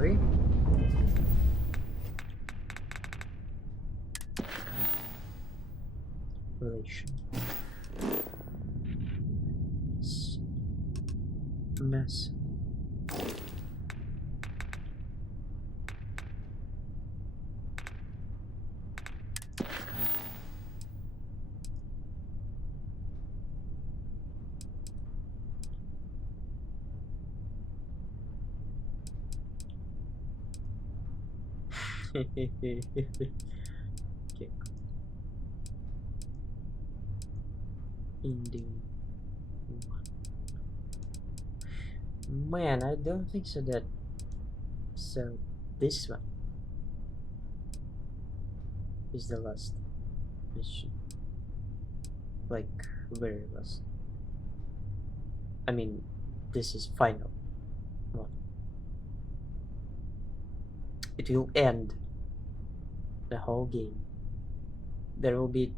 we? Relation. Mess. Okay. Ending one. Man, I don't think so that so this one is the last mission. Like very last. I mean this is final one. It will end the whole game. There will be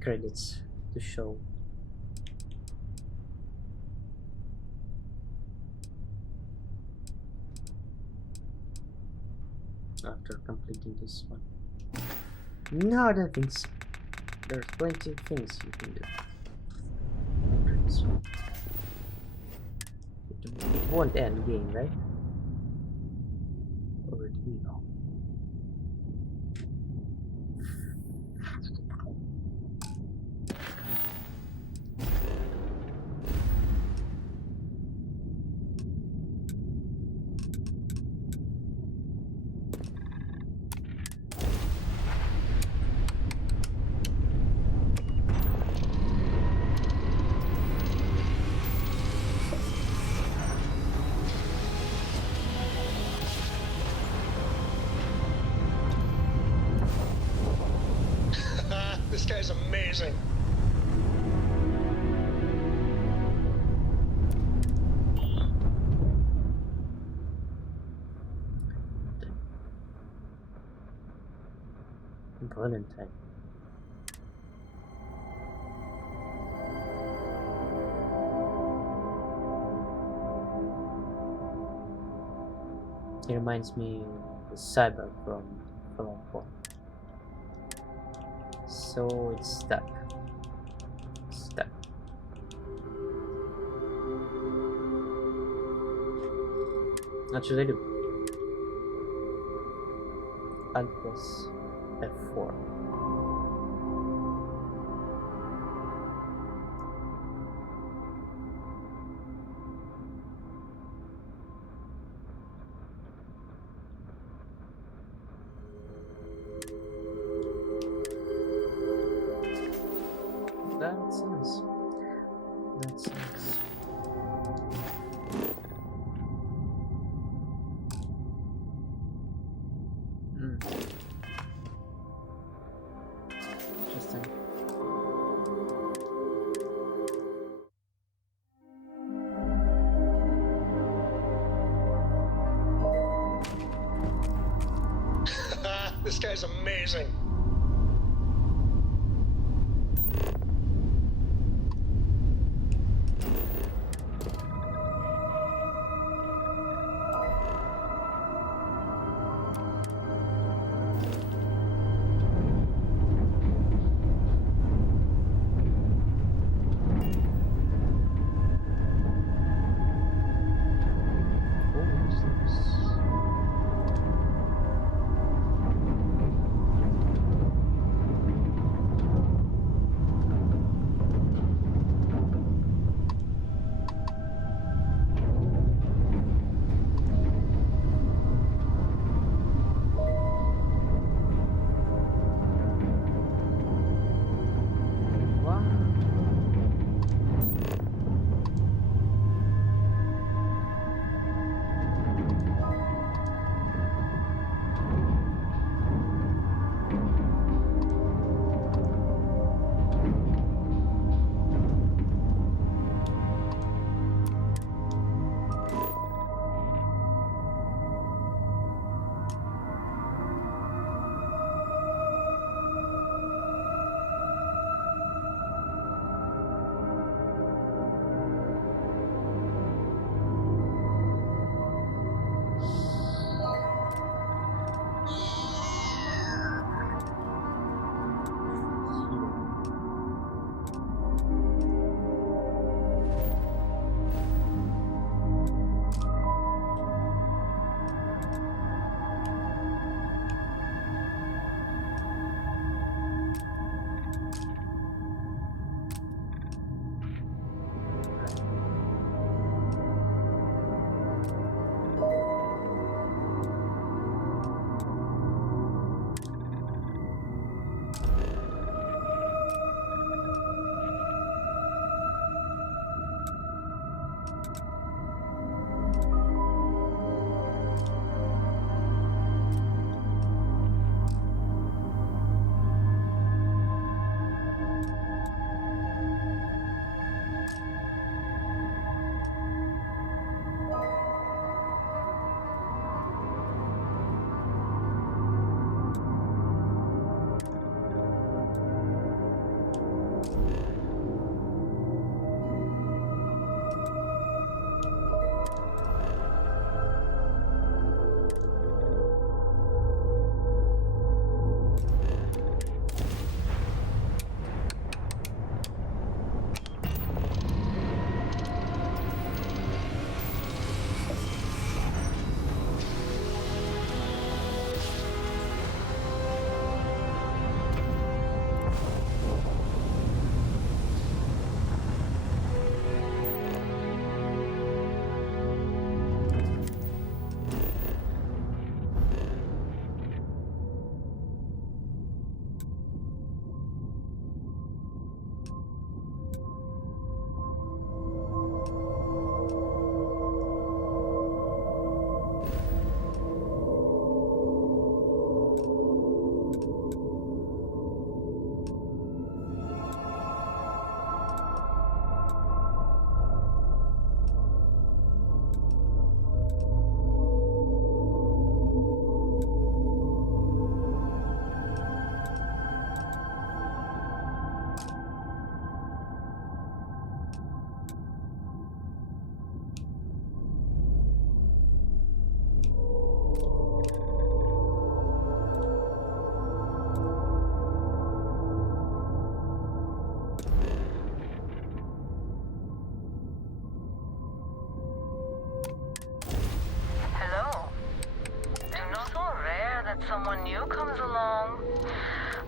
credits to show after completing this one. No, I don't think so. There's plenty of things you can do after this one. It won't end game, right? Or do we know? This guy's amazing. Valentine. It reminds me of the cyber from Fallout 4. So it's stuck. Stuck. What should I do? Alt plus F4. That's nice. That's nice. Interesting. This guy's amazing.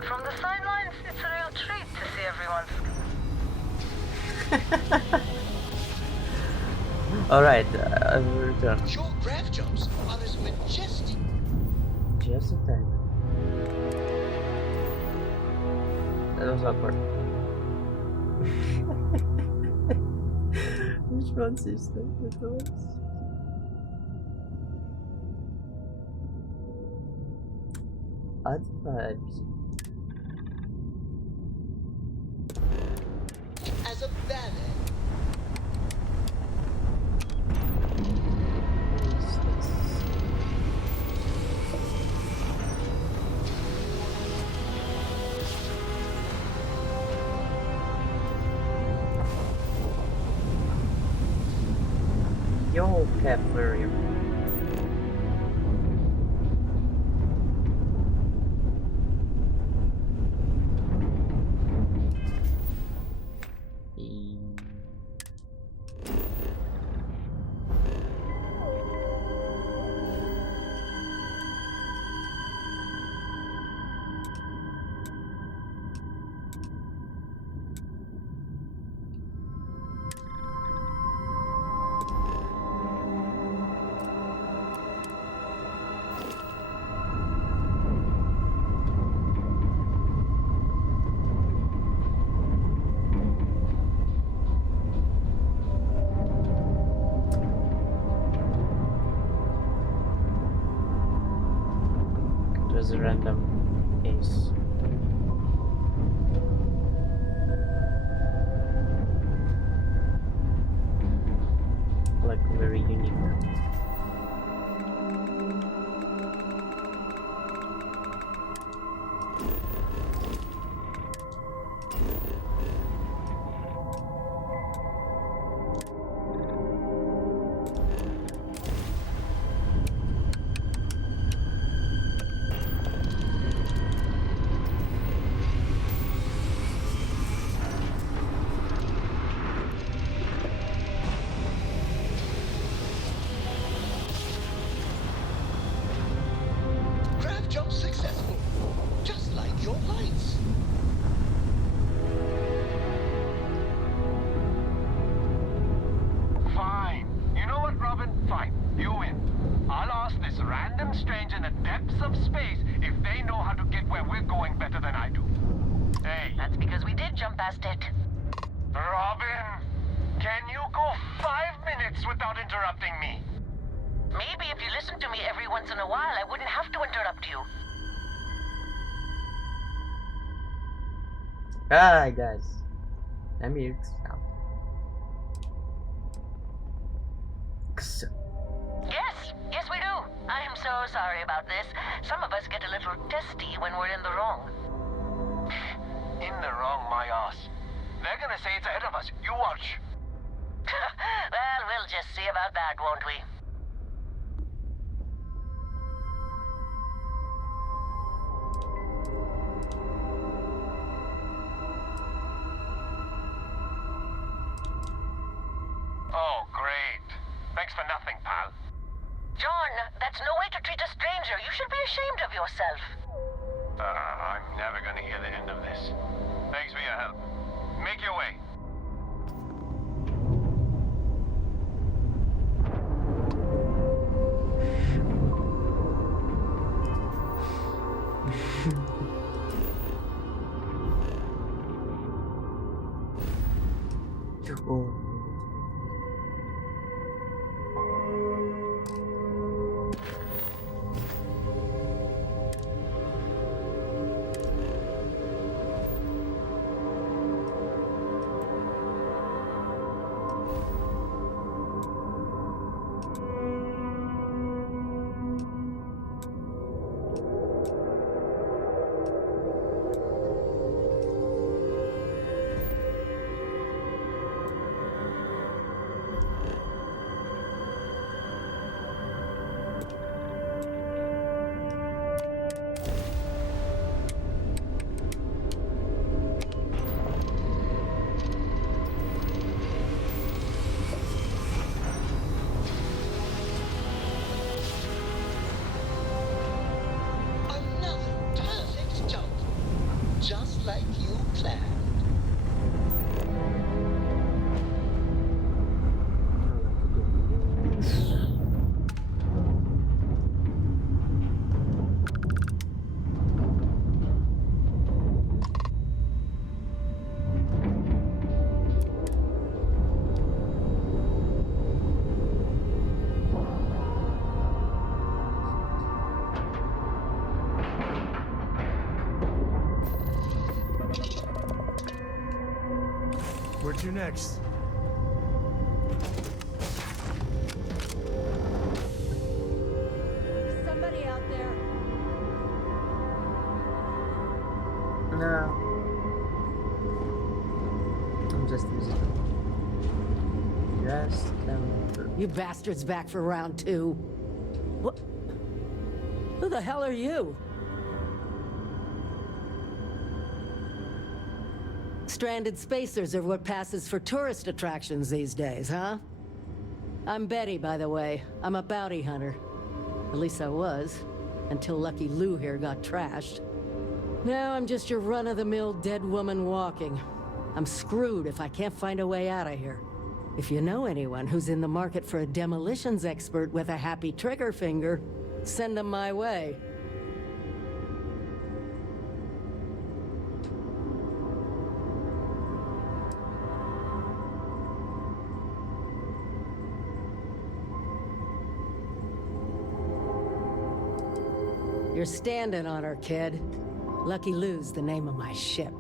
From the sidelines, it's a real treat to see everyone's. Alright, I will return. Your graph jumps are as majestic. Just in time. That was awkward. Which one's is that? Which one's? Odd vibes. As a ballet. What is this? Yo, Cap Flurry. It was a random case. Like very unique. Graph jump successful. Just like your lights. Fine. You know what, Robin? Fine. You win. I'll ask this random stranger in the depths of space if they know how to get where we're going better than I do. Hey, That's because we did jump past it. Robin, can you go 5 minutes without interrupting me? Maybe if you listened to me every once in a while, I wouldn't have to interrupt you. Hi guys, I'm here. Yes, we do. I am so sorry about this. Some of us get a little testy when we're in the wrong. In the wrong, my ass. They're gonna say it's ahead of us. You watch. Well, we'll just see about that, won't we? Oh, great. Thanks for nothing, pal. John, that's no way to treat a stranger. You should be ashamed of yourself. I'm never gonna hear the end of this. Thanks for your help. Make your way. Oh. you're next. Somebody out there. No. I'm just using rest and You bastards back for round 2. What? Who the hell are you? Stranded spacers are what passes for tourist attractions these days, huh? I'm Betty, by the way. I'm a bounty hunter. At least I was, until Lucky Lou here got trashed. Now I'm just your run-of-the-mill dead woman walking. I'm screwed if I can't find a way out of here. If you know anyone who's in the market for a demolitions expert with a happy trigger finger, send them my way. You're standing on her, kid. Lucky Lou's the name of my ship.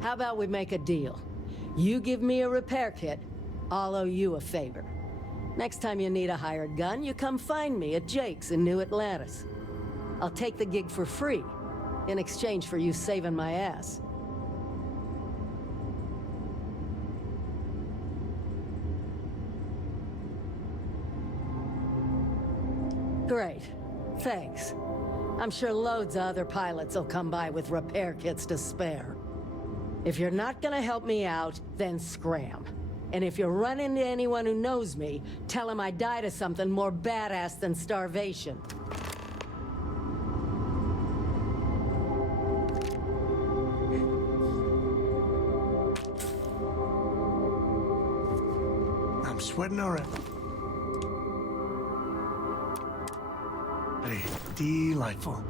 How about we make a deal? You give me a repair kit, I'll owe you a favor. Next time you need a hired gun, you come find me at Jake's in New Atlantis. I'll take the gig for free, in exchange for you saving my ass. Great. Thanks. I'm sure loads of other pilots will come by with repair kits to spare. If you're not gonna help me out, then scram. And if you run into anyone who knows me, tell them I died of something more badass than starvation. I'm sweating already. Hey, delightful.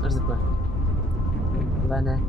There's the planet.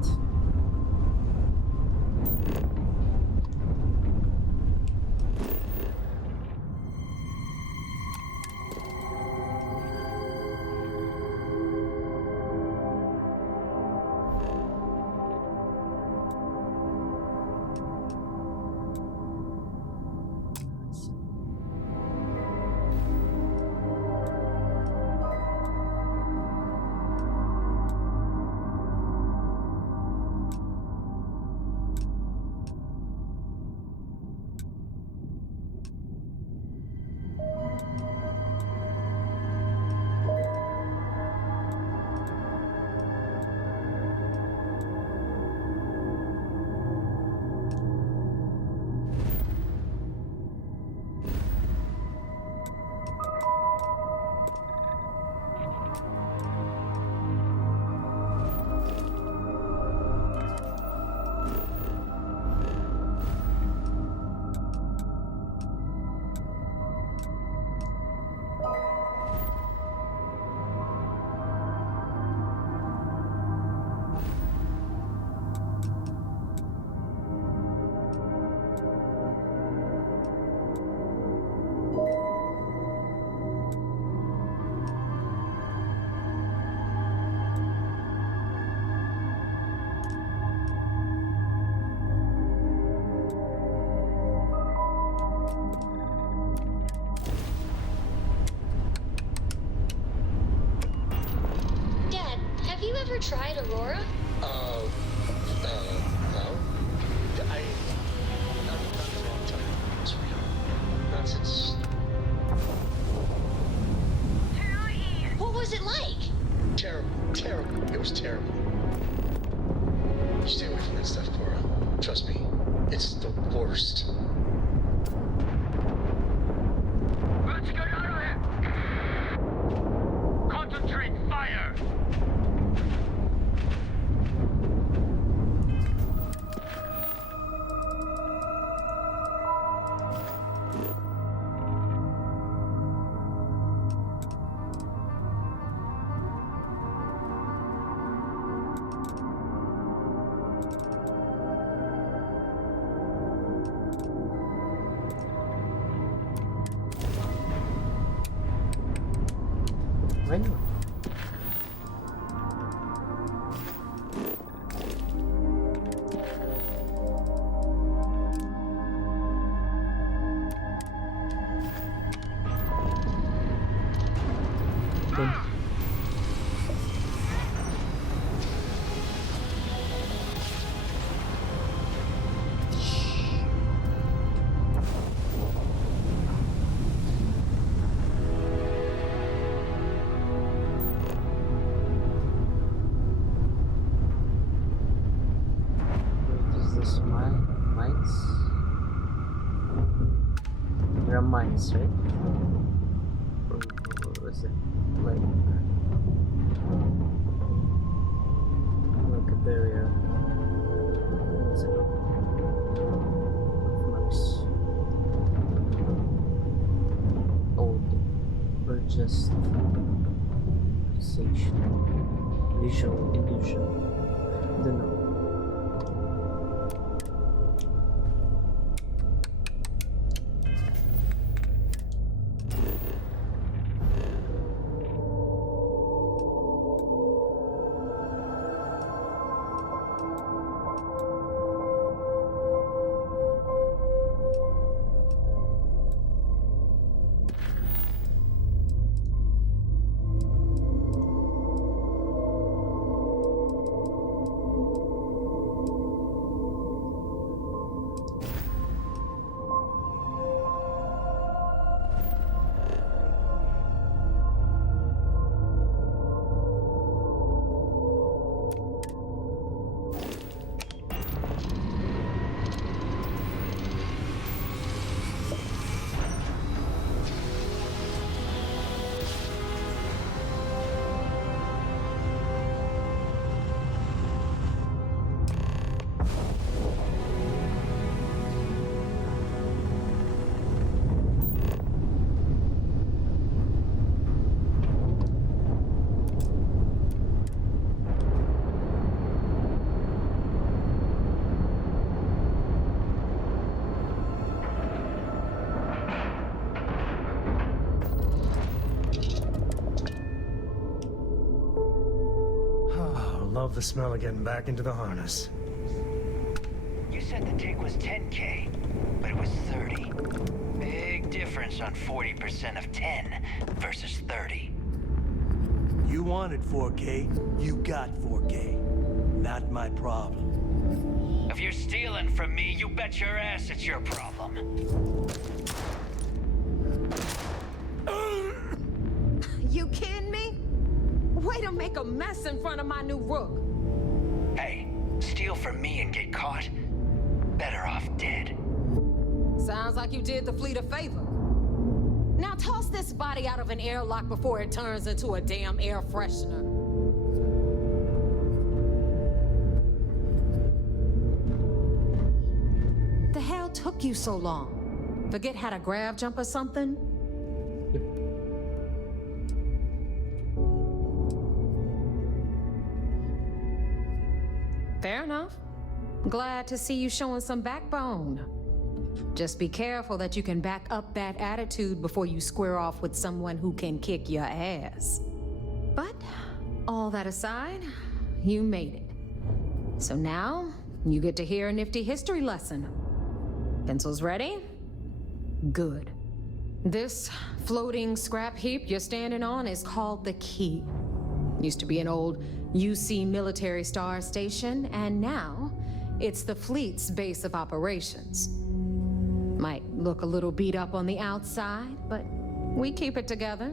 ever tried Aurora? No. Not in a long time, sweetheart. Not since... What was it like? Terrible. It was terrible. You stay away from that stuff, Cora. Trust me, it's the worst. Let's get out of here! Concentrate fire! Why not? Then wait, is this mines? There are mines, right? Or was it like a barrier? Is it marks? Or just sensation, visual illusion? I don't know. Love the smell of getting back into the harness. You said the take was 10K, but it was 30. Big difference on 40% of 10 versus 30. You wanted 4K, you got 4K. Not my problem. If you're stealing from me, you bet your ass it's your problem. You kidding me? Way to make a mess in front of my new rook. Hey, steal from me and get caught? Better off dead. Sounds like you did the fleet a favor. Now toss this body out of an airlock before it turns into a damn air freshener. The hell took you so long? Forget how to grav jump or something? Fair enough. Glad to see you showing some backbone. Just be careful that you can back up that attitude before you square off with someone who can kick your ass. But all that aside, you made it. So now you get to hear a nifty history lesson. Pencils ready? Good. This floating scrap heap you're standing on is called the Key. Used to be an old UC Military Star Station, and now it's the fleet's base of operations. Might look a little beat up on the outside, but we keep it together.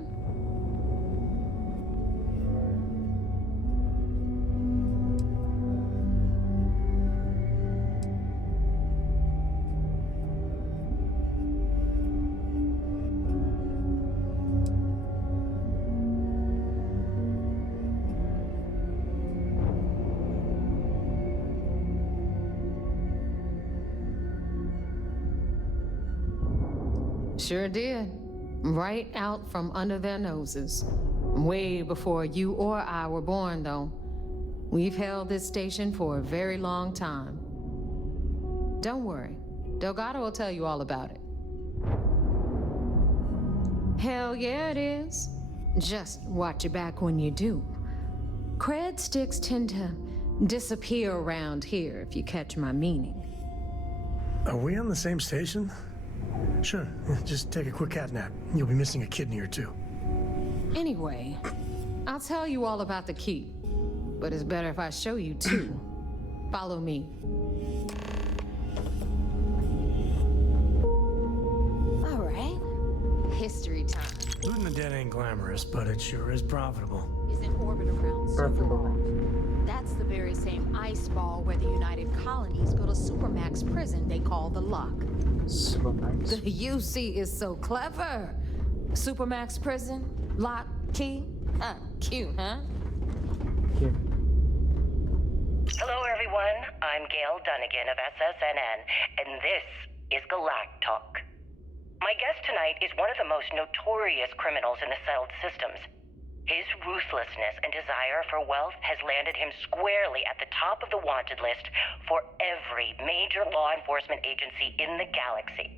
Sure did. Right out from under their noses. Way before you or I were born, though. We've held this station for a very long time. Don't worry. Delgado will tell you all about it. Hell yeah, it is. Just watch your back when you do. Cred sticks tend to disappear around here, if you catch my meaning. Are we on the same station? Sure, just take a quick cat nap. You'll be missing a kidney or two. Anyway, I'll tell you all about the key. But it's better if I show you too. Follow me. All right. History time. Looting the dead ain't glamorous, but it sure is profitable. Is in orbit around Profitable. Superworld. That's the very same ice ball where the United Colonies built a supermax prison they call the Lock. Supermax. The UC is so clever. Supermax prison, lock, key. Cute, huh? Here. Hello, everyone. I'm Gail Dunnigan of SSNN, and this is Galactalk. My guest tonight is one of the most notorious criminals in the settled systems. His ruthlessness and desire for wealth has landed him squarely at the top of the wanted list for every major law enforcement agency in the galaxy.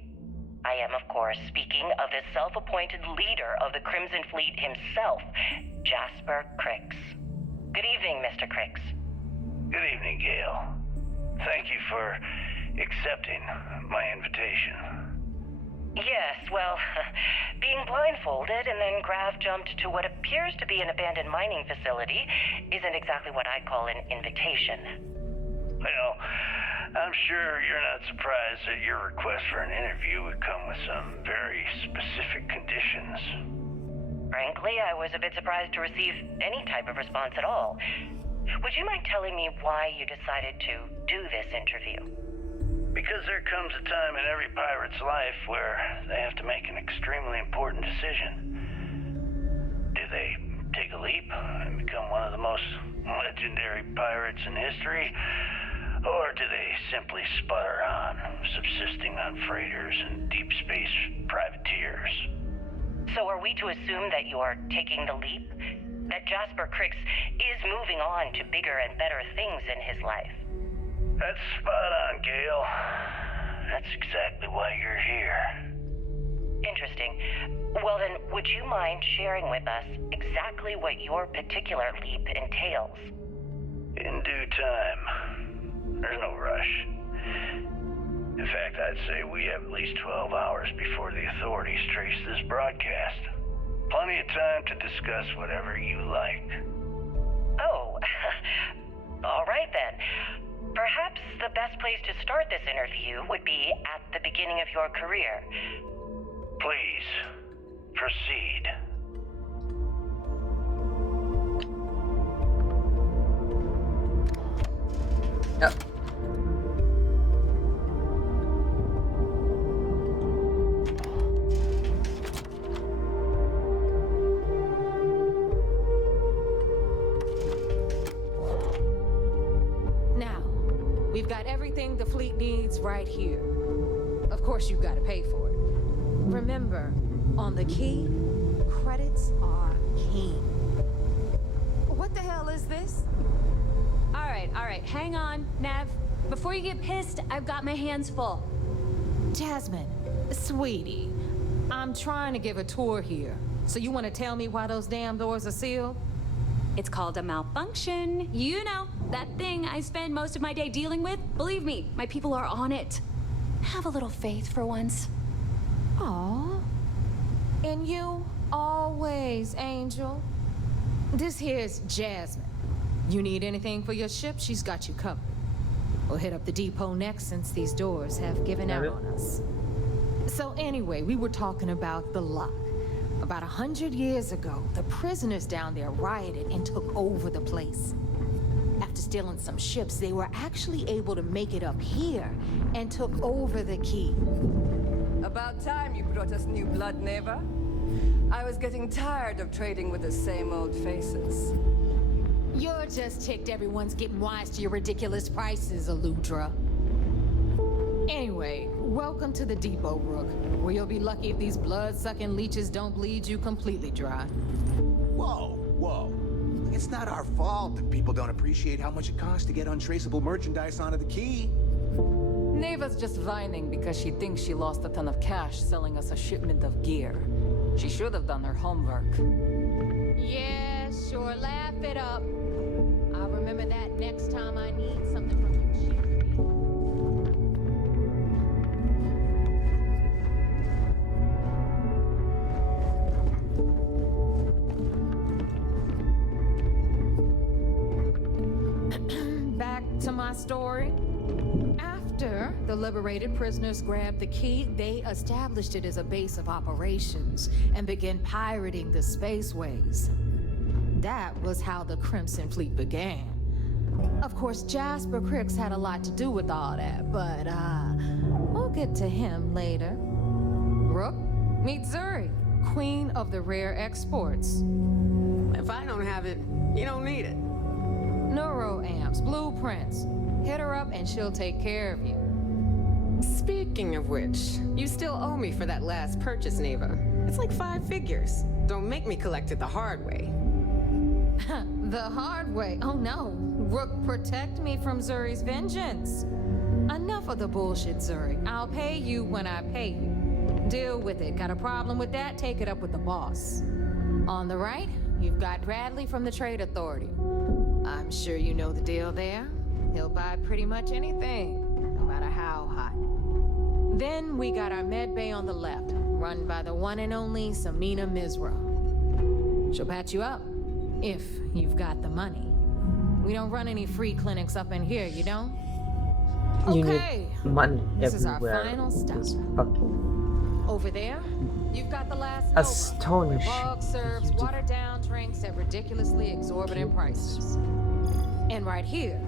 I am, of course, speaking of the self-appointed leader of the Crimson Fleet himself, Jasper Crix. Good evening, Mr. Crix. Good evening, Gail. Thank you for accepting my invitation. Yes, well, being blindfolded and then Graf jumped to what appears to be an abandoned mining facility isn't exactly what I'd call an invitation. Well, I'm sure you're not surprised that your request for an interview would come with some very specific conditions. Frankly, I was a bit surprised to receive any type of response at all. Would you mind telling me why you decided to do this interview? Because there comes a time in every pirate's life where they have to make an extremely important decision. Do they take a leap and become one of the most legendary pirates in history? Or do they simply sputter on, subsisting on freighters and deep space privateers? So are we to assume that you're taking the leap? That Jasper Crix is moving on to bigger and better things in his life? That's spot on, Gail. That's exactly why you're here. Interesting. Well then, would you mind sharing with us exactly what your particular leap entails? In due time. There's no rush. In fact, I'd say we have at least 12 hours before the authorities trace this broadcast. Plenty of time to discuss whatever you like. Oh, all right then. Perhaps the best place to start this interview would be at the beginning of your career. Please, proceed. Yep. Now, we've got everything the fleet needs right here. Of course, you've got to pay for it. Remember, on the key, credits are king. What the hell is this? All right, hang on, Nev. Before you get pissed, I've got my hands full. Jasmine, sweetie, I'm trying to give a tour here. So you want to tell me why those damn doors are sealed? It's called a malfunction. You know, that thing I spend most of my day dealing with. Believe me, my people are on it. Have a little faith for once. Aw. And you always, Angel. This here's Jasmine. You need anything for your ship, she's got you covered. We'll hit up the depot next since these doors have given out on us. So anyway, we were talking about the lock. About 100 years ago, the prisoners down there rioted and took over the place. After stealing some ships, they were actually able to make it up here and took over the key. About time you brought us new blood, Neva. I was getting tired of trading with the same old faces. You're just ticked everyone's getting wise to your ridiculous prices, Aludra. Anyway, welcome to the depot, Rook, where you'll be lucky if these blood-sucking leeches don't bleed you completely dry. Whoa, whoa. It's not our fault that people don't appreciate how much it costs to get untraceable merchandise onto the key. Neva's just whining because she thinks she lost a ton of cash selling us a shipment of gear. She should have done her homework. Yeah, sure, laugh it up. I'll remember that next time I need something from you cheap. Back to my story. After the liberated prisoners grabbed the key, they established it as a base of operations and began pirating the spaceways. That was how the Crimson Fleet began. Of course, Jasper Cricks had a lot to do with all that, but we'll get to him later. Rook, meet Zuri, queen of the rare exports. If I don't have it, you don't need it. Neuroamps, blueprints. Hit her up and she'll take care of you. Speaking of which, you still owe me for that last purchase, Neva. It's like 5 figures. Don't make me collect it the hard way. The hard way? Oh no. Rook, protect me from Zuri's vengeance. Enough of the bullshit, Zuri. I'll pay you when I pay you. Deal with it. Got a problem with that? Take it up with the boss. On the right, you've got Bradley from the Trade Authority. I'm sure you know the deal there. He'll buy pretty much anything, no matter how hot. Then we got our med bay on the left, run by the one and only Samina Mizra. She'll patch you up, if you've got the money. We don't run any free clinics up in here, you don't? Okay, you need money this is our everywhere. final stop. Over there, you've got the last Nova, Astonishing. where Bog serves watered-down drinks at ridiculously exorbitant prices. And right here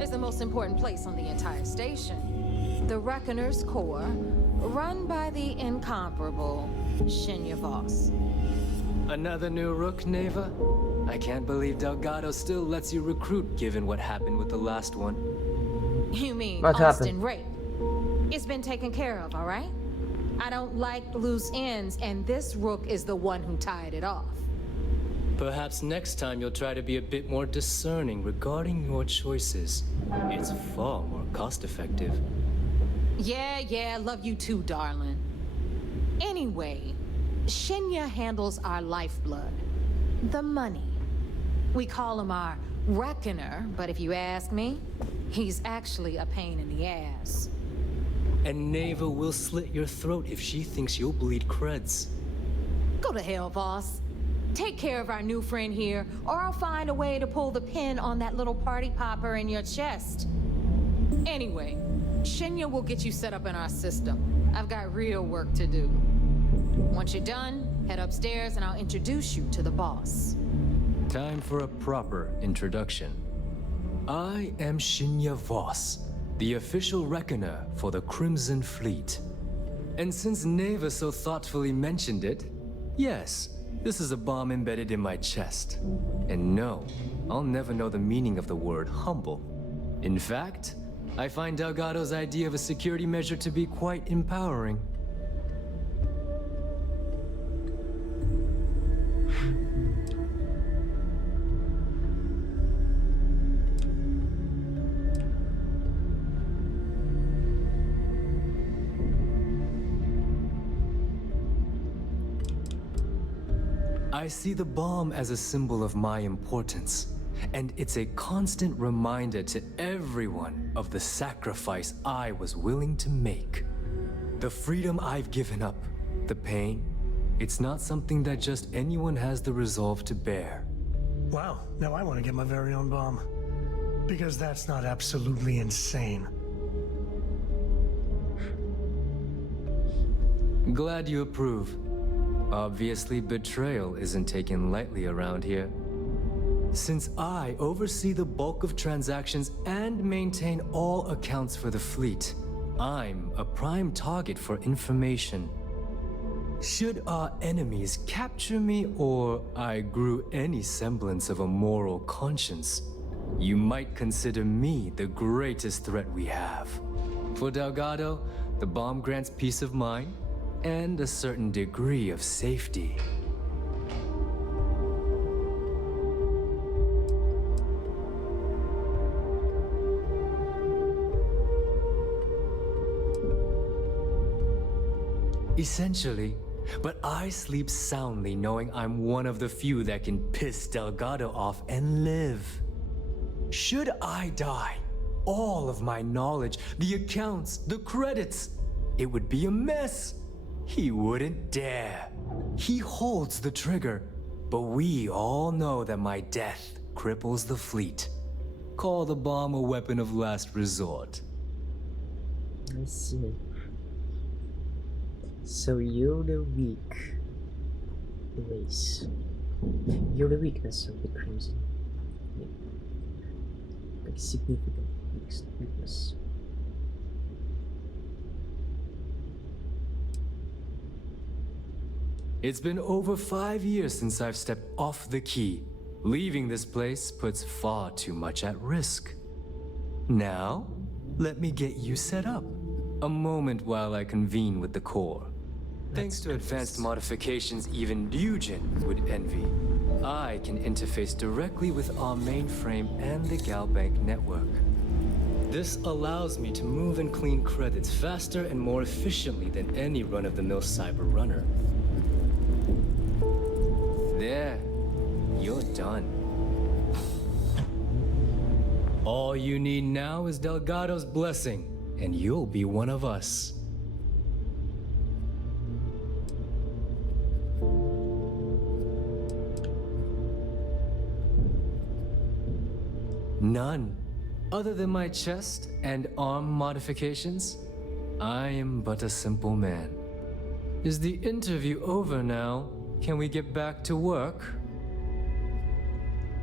is the most important place on the entire station. The Reckoner's Core, run by the incomparable Shinya Voss. Another new Rook, Neva? I can't believe Delgado still lets you recruit given what happened with the last one. You mean What Austin happened? Rape? It's been taken care of, all right? I don't like loose ends, and this Rook is the one who tied it off. Perhaps next time you'll try to be a bit more discerning regarding your choices. It's far more cost-effective. Yeah, love you too, darling. Anyway, Shinya handles our lifeblood, the money. We call him our Reckoner, but if you ask me, he's actually a pain in the ass. And Neva will slit your throat if she thinks you'll bleed creds. Go to hell, boss. Take care of our new friend here, or I'll find a way to pull the pin on that little party popper in your chest. Anyway, Shinya will get you set up in our system. I've got real work to do. Once you're done, head upstairs and I'll introduce you to the boss. Time for a proper introduction. I am Shinya Voss, the official reckoner for the Crimson Fleet. And since Neva so thoughtfully mentioned it, yes, this is a bomb embedded in my chest. And no, I'll never know the meaning of the word humble. In fact, I find Delgado's idea of a security measure to be quite empowering. I see the bomb as a symbol of my importance, and it's a constant reminder to everyone of the sacrifice I was willing to make. The freedom I've given up, the pain, it's not something that just anyone has the resolve to bear. Wow, now I want to get my very own bomb. Because that's not absolutely insane. Glad you approve. Obviously, betrayal isn't taken lightly around here. Since I oversee the bulk of transactions and maintain all accounts for the fleet, I'm a prime target for information. Should our enemies capture me or I grew any semblance of a moral conscience, you might consider me the greatest threat we have. For Delgado, the bomb grants peace of mind and a certain degree of safety. Essentially, but I sleep soundly knowing I'm one of the few that can piss Delgado off and live. Should I die, all of my knowledge, the accounts, the credits, it would be a mess. He wouldn't dare. He holds the trigger, but we all know that my death cripples the fleet. Call the bomb a weapon of last resort. I see. So you're the weak race. You're the weakness of the Crimson. Like significant weakness. It's been over 5 years since I've stepped off the key. Leaving this place puts far too much at risk. Now, let me get you set up. A moment while I convene with the core. Thanks to advanced modifications even Dugin would envy, I can interface directly with our mainframe and the Galbank network. This allows me to move and clean credits faster and more efficiently than any run-of-the-mill cyber runner. There, you're done. All you need now is Delgado's blessing, and you'll be one of us. None. Other than my chest and arm modifications, I am but a simple man. Is the interview over now? Can we get back to work?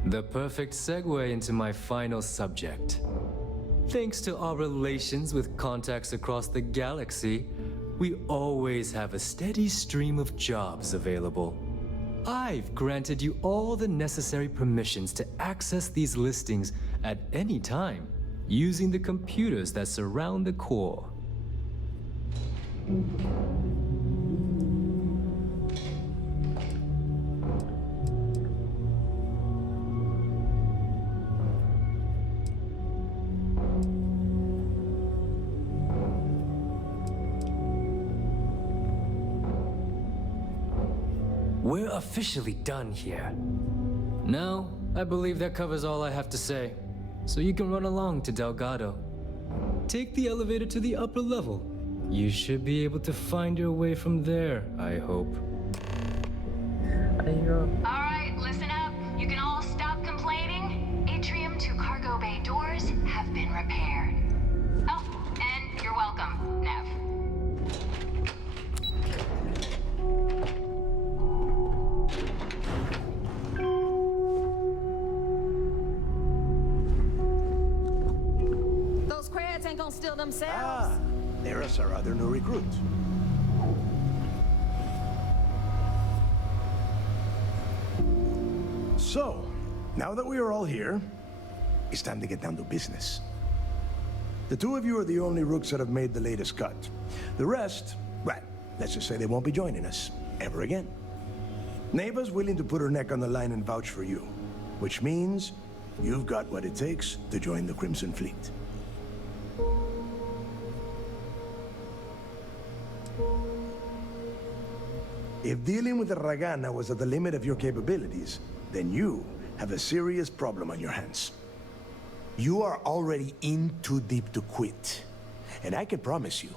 The perfect segue into my final subject. Thanks to our relations with contacts across the galaxy, we always have a steady stream of jobs available. I've granted you all the necessary permissions to access these listings at any time, using the computers that surround the core. We're officially done here. Now, I believe that covers all I have to say. So you can run along to Delgado. Take the elevator to the upper level. You should be able to find your way from there, I hope. Alright, listen up. You can all stop complaining. Atrium to cargo bay doors have been repaired. Oh, and you're welcome, Nev. Those creds ain't gonna steal themselves. Ah, there's our other new recruit. So, now that we are all here, it's time to get down to business. The two of you are the only rooks that have made the latest cut. The rest, well, let's just say they won't be joining us ever again. Neva's willing to put her neck on the line and vouch for you, which means you've got what it takes to join the Crimson Fleet. If dealing with the Ragana was at the limit of your capabilities, then you have a serious problem on your hands. You are already in too deep to quit. And I can promise you,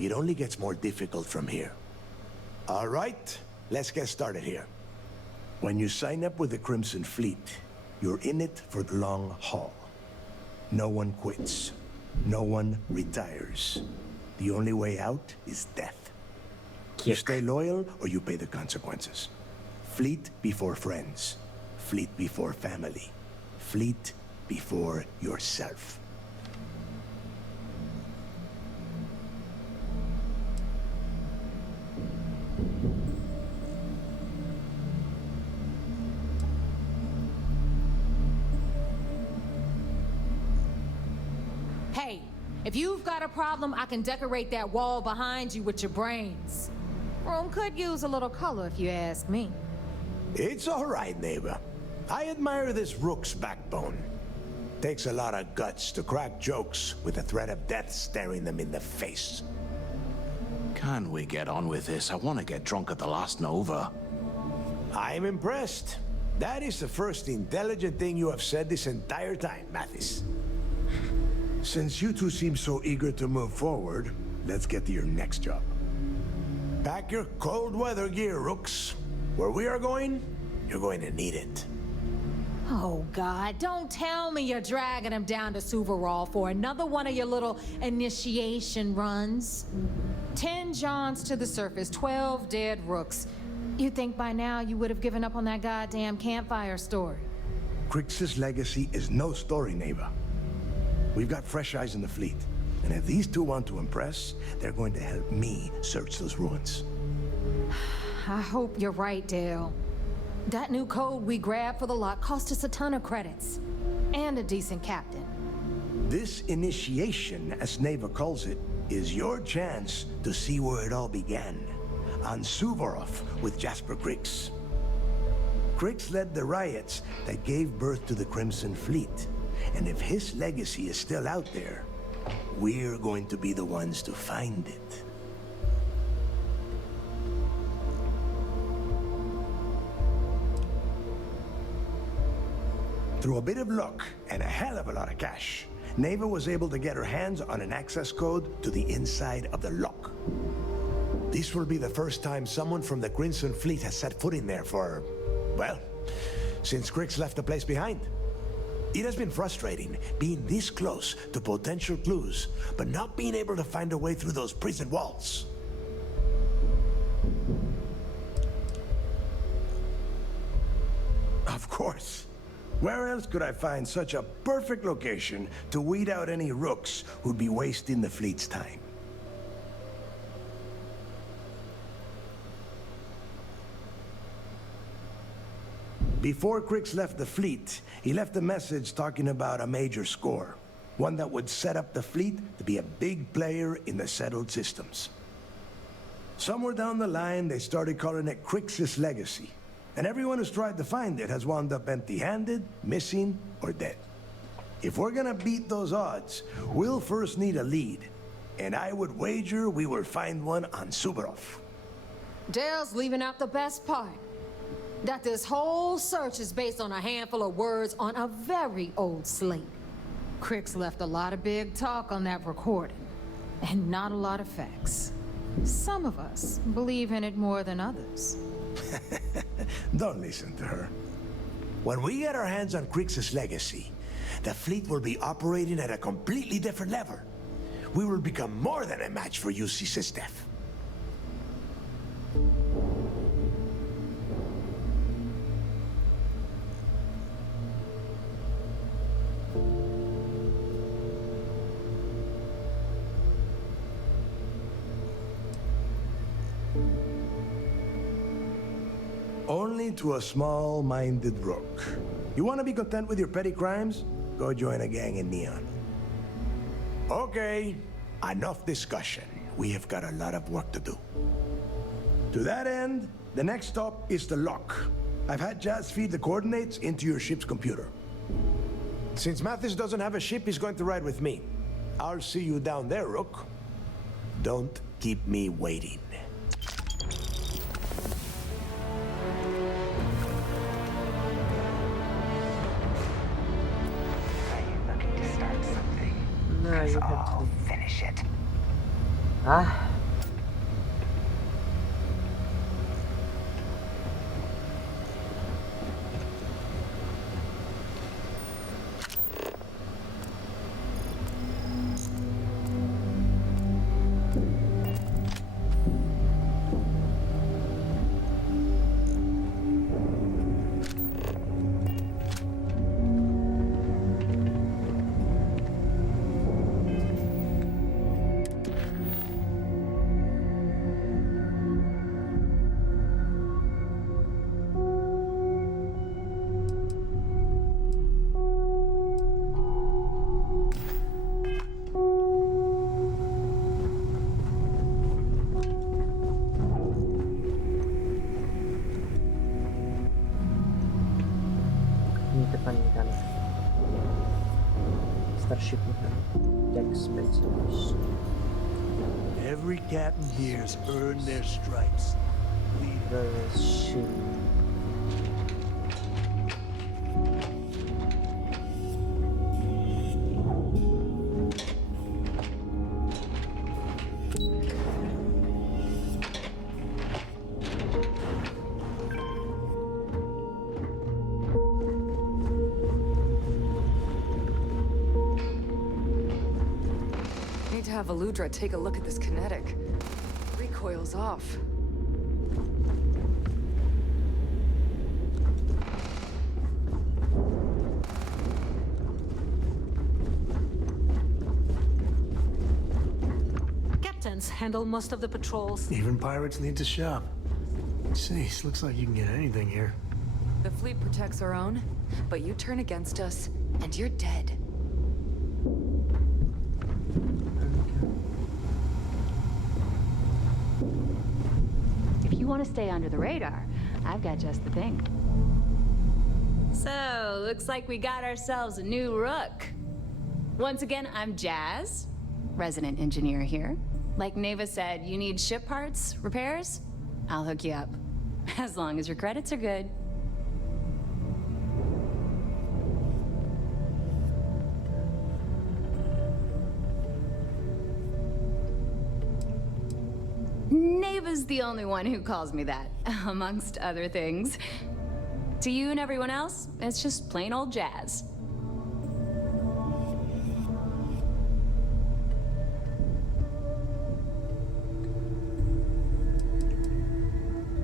it only gets more difficult from here. All right, let's get started here. When you sign up with the Crimson Fleet, you're in it for the long haul. No one quits. No one retires. The only way out is death. You stay loyal or you pay the consequences. Fleet before friends. Fleet before family. Fleet before yourself. Hey, if you've got a problem, I can decorate that wall behind you with your brains. Room could use a little color if you ask me. It's all right, neighbor. I admire this rook's backbone. Takes a lot of guts to crack jokes with the threat of death staring them in the face. Can we get on with this? I want to get drunk at the last Nova. I'm impressed. That is the first intelligent thing you have said this entire time, Mathis. Since you two seem so eager to move forward, let's get to your next job. Pack your cold weather gear, rooks. Where we are going, you're going to need it. Oh, God, don't tell me you're dragging him down to Suvarol for another one of your little initiation runs. 10 Johns to the surface, 12 dead rooks. You'd think by now you would have given up on that goddamn campfire story. Crix's legacy is no story, neighbor. We've got fresh eyes in the fleet. And if these two want to impress, they're going to help me search those ruins. I hope you're right, Dale. That new code we grabbed for the lock cost us a ton of credits. And a decent captain. This initiation, as Neva calls it, is your chance to see where it all began. On Suvorov with Jasper Crix. Crix led the riots that gave birth to the Crimson Fleet. And if his legacy is still out there, we're going to be the ones to find it. Through a bit of luck and a hell of a lot of cash, Neva was able to get her hands on an access code to the inside of the lock. This will be the first time someone from the Crimson Fleet has set foot in there for, well, since Crix left the place behind. It has been frustrating being this close to potential clues, but not being able to find a way through those prison walls. Of course. Where else could I find such a perfect location to weed out any rooks who'd be wasting the fleet's time? Before Crix left the fleet, he left a message talking about a major score. One that would set up the fleet to be a big player in the settled systems. Somewhere down the line, they started calling it Crix's legacy. And everyone who's tried to find it has wound up empty-handed, missing, or dead. If we're gonna beat those odds, we'll first need a lead. And I would wager we will find one on Suvorov. Dale's leaving out the best part. That this whole search is based on a handful of words on a very old slate. Crix left a lot of big talk on that recording, and not a lot of facts. Some of us believe in it more than others. Don't listen to her. When we get our hands on Crix's legacy, the fleet will be operating at a completely different level. We will become more than a match for UC Systef. Only to a small-minded rook. You want to be content with your petty crimes? Go join a gang in Neon. Okay, enough discussion. We have got a lot of work to do. To that end, the next stop is the lock. I've had Jazz feed the coordinates into your ship's computer. Since Mathis doesn't have a ship, he's going to ride with me. I'll see you down there, Rook. Don't keep me waiting. No, you have to finish it. Ah. fun mechanic. Starship mechanic. Get expensive. Every captain here's earned their stripes. Lead the ship. Need to have Aludra take a look at this kinetic. Recoil's off. Captains handle most of the patrols. Even pirates need to shop. Jeez, looks like you can get anything here. The fleet protects our own, but you turn against us, and you're dead. If you want to stay under the radar, I've got just the thing. So, looks like we got ourselves a new rook. Once again, I'm Jazz, resident engineer here. Like Neva said, you need ship parts, repairs? I'll hook you up. As long as your credits are good. Neva's the only one who calls me that, amongst other things. To you and everyone else, it's just plain old Jazz.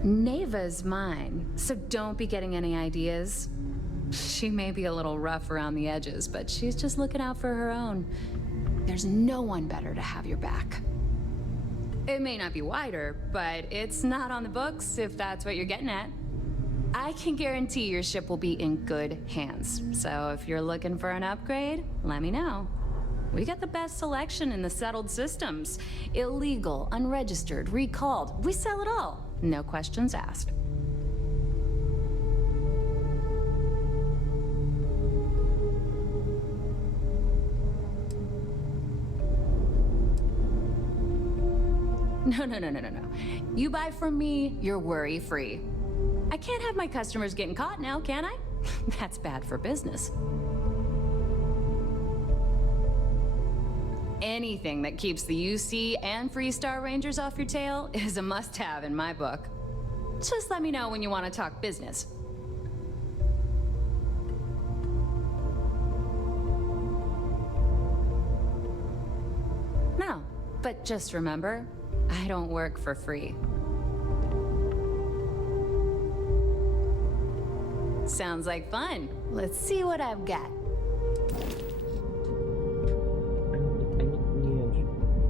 Neva's mine, so don't be getting any ideas. She may be a little rough around the edges, but she's just looking out for her own. There's no one better to have your back. It may not be wider, but it's not on the books, if that's what you're getting at. I can guarantee your ship will be in good hands, so if you're looking for an upgrade, let me know. We got the best selection in the settled systems. Illegal, unregistered, recalled. We sell it all. No questions asked. No. You buy from me, you're worry-free. I can't have my customers getting caught now, can I? That's bad for business. Anything that keeps the UC and Freestar Rangers off your tail is a must-have in my book. Just let me know when you want to talk business. No, but just remember, I don't work for free. Sounds like fun. Let's see what I've got.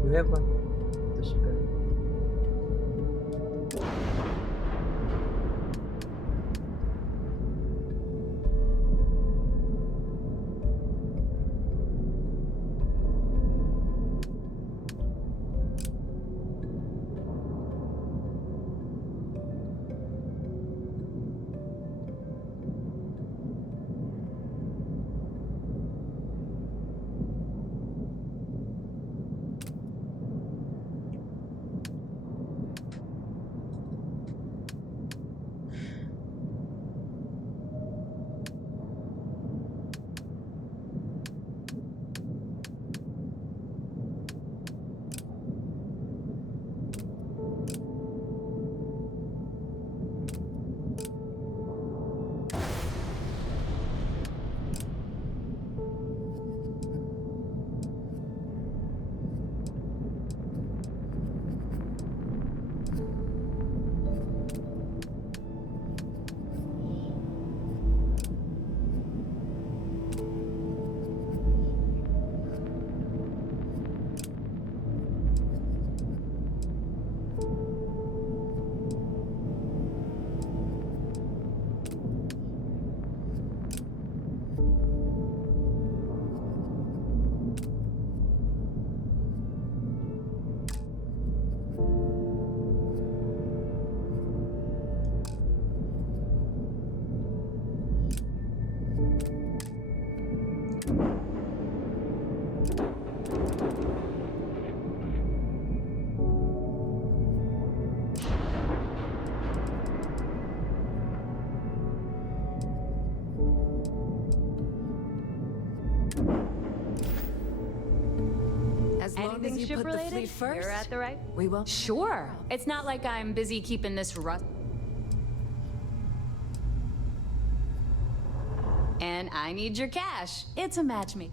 You have one to spare. As long Anything as you ship put the related? fleet first, You're at the right. we will. Sure. It's not like I'm busy keeping this rust. And I need your cash. It's a match me.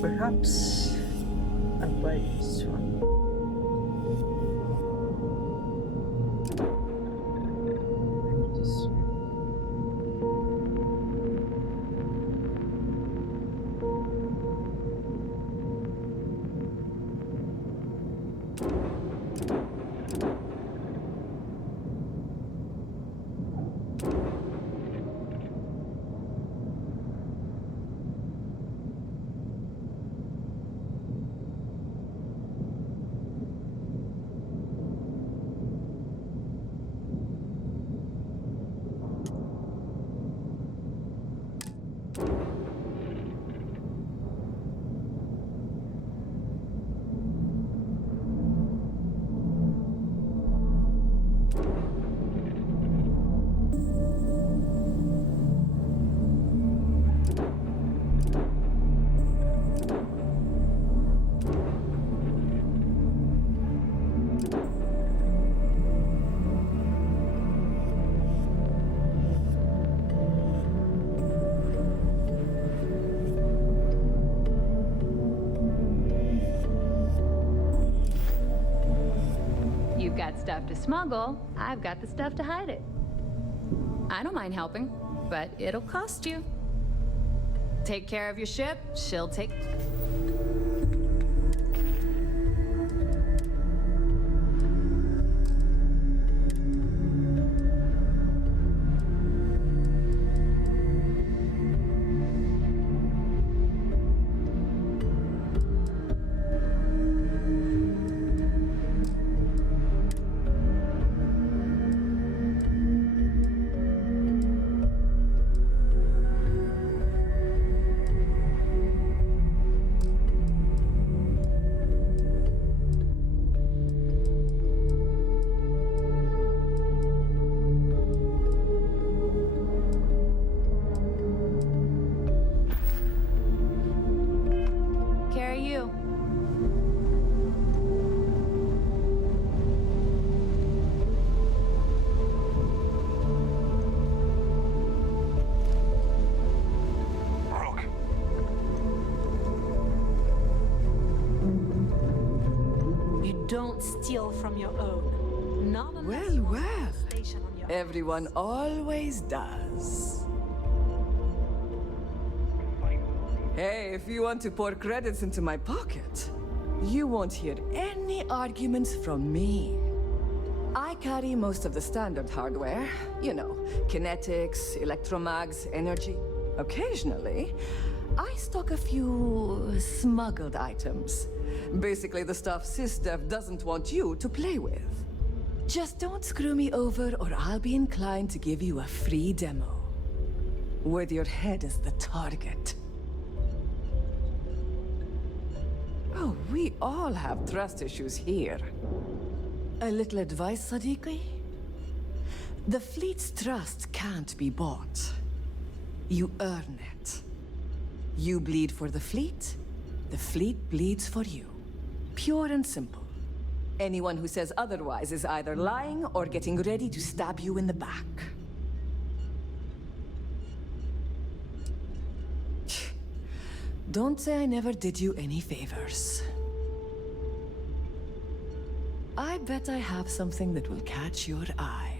Perhaps I'll buy this one. Maybe this one. You've got stuff to smuggle, I've got the stuff to hide it. I don't mind helping, but it'll cost you. Take care of your ship, she'll take... Carry you. Rook. You don't steal from your own. Not unless Well, you want well. a station on your Everyone always does. Hey, if you want to pour credits into my pocket, you won't hear any arguments from me. I carry most of the standard hardware. You know, kinetics, electromags, energy. Occasionally, I stock a few smuggled items. Basically the stuff SysDev doesn't want you to play with. Just don't screw me over or I'll be inclined to give you a free demo. With your head as the target. Oh, we all have trust issues here. A little advice, Sadiqi? The fleet's trust can't be bought. You earn it. You bleed for the fleet bleeds for you. Pure and simple. Anyone who says otherwise is either lying or getting ready to stab you in the back. Don't say I never did you any favors. I bet I have something that will catch your eye.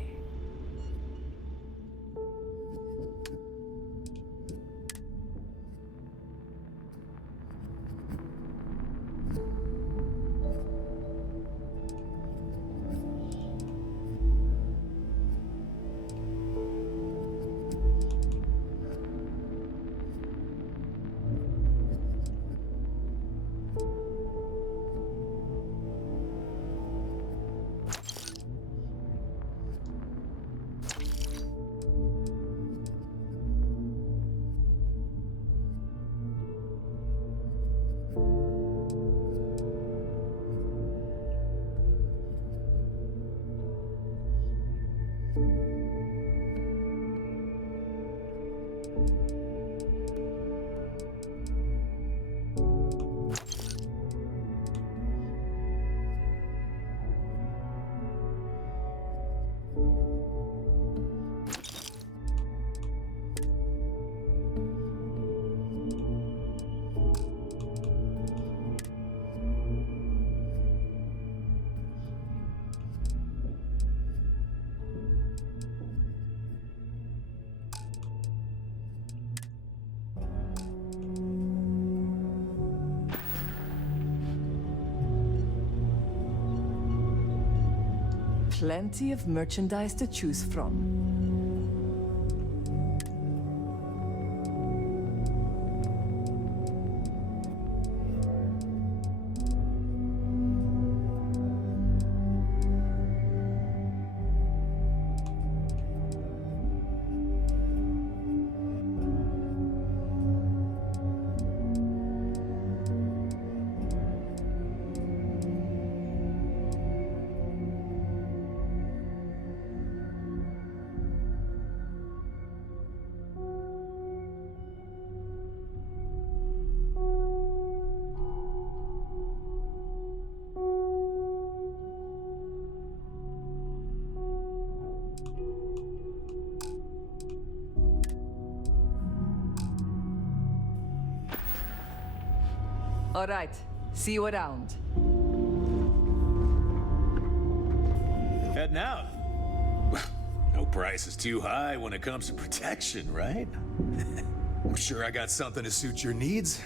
Plenty of merchandise to choose from. All right, see you around. Heading out. No price is too high when it comes to protection, right? I'm sure I got something to suit your needs.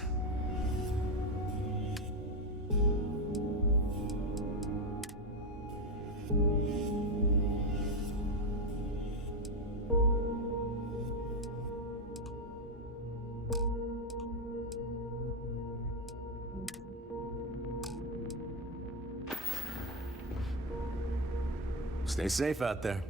Stay safe out there.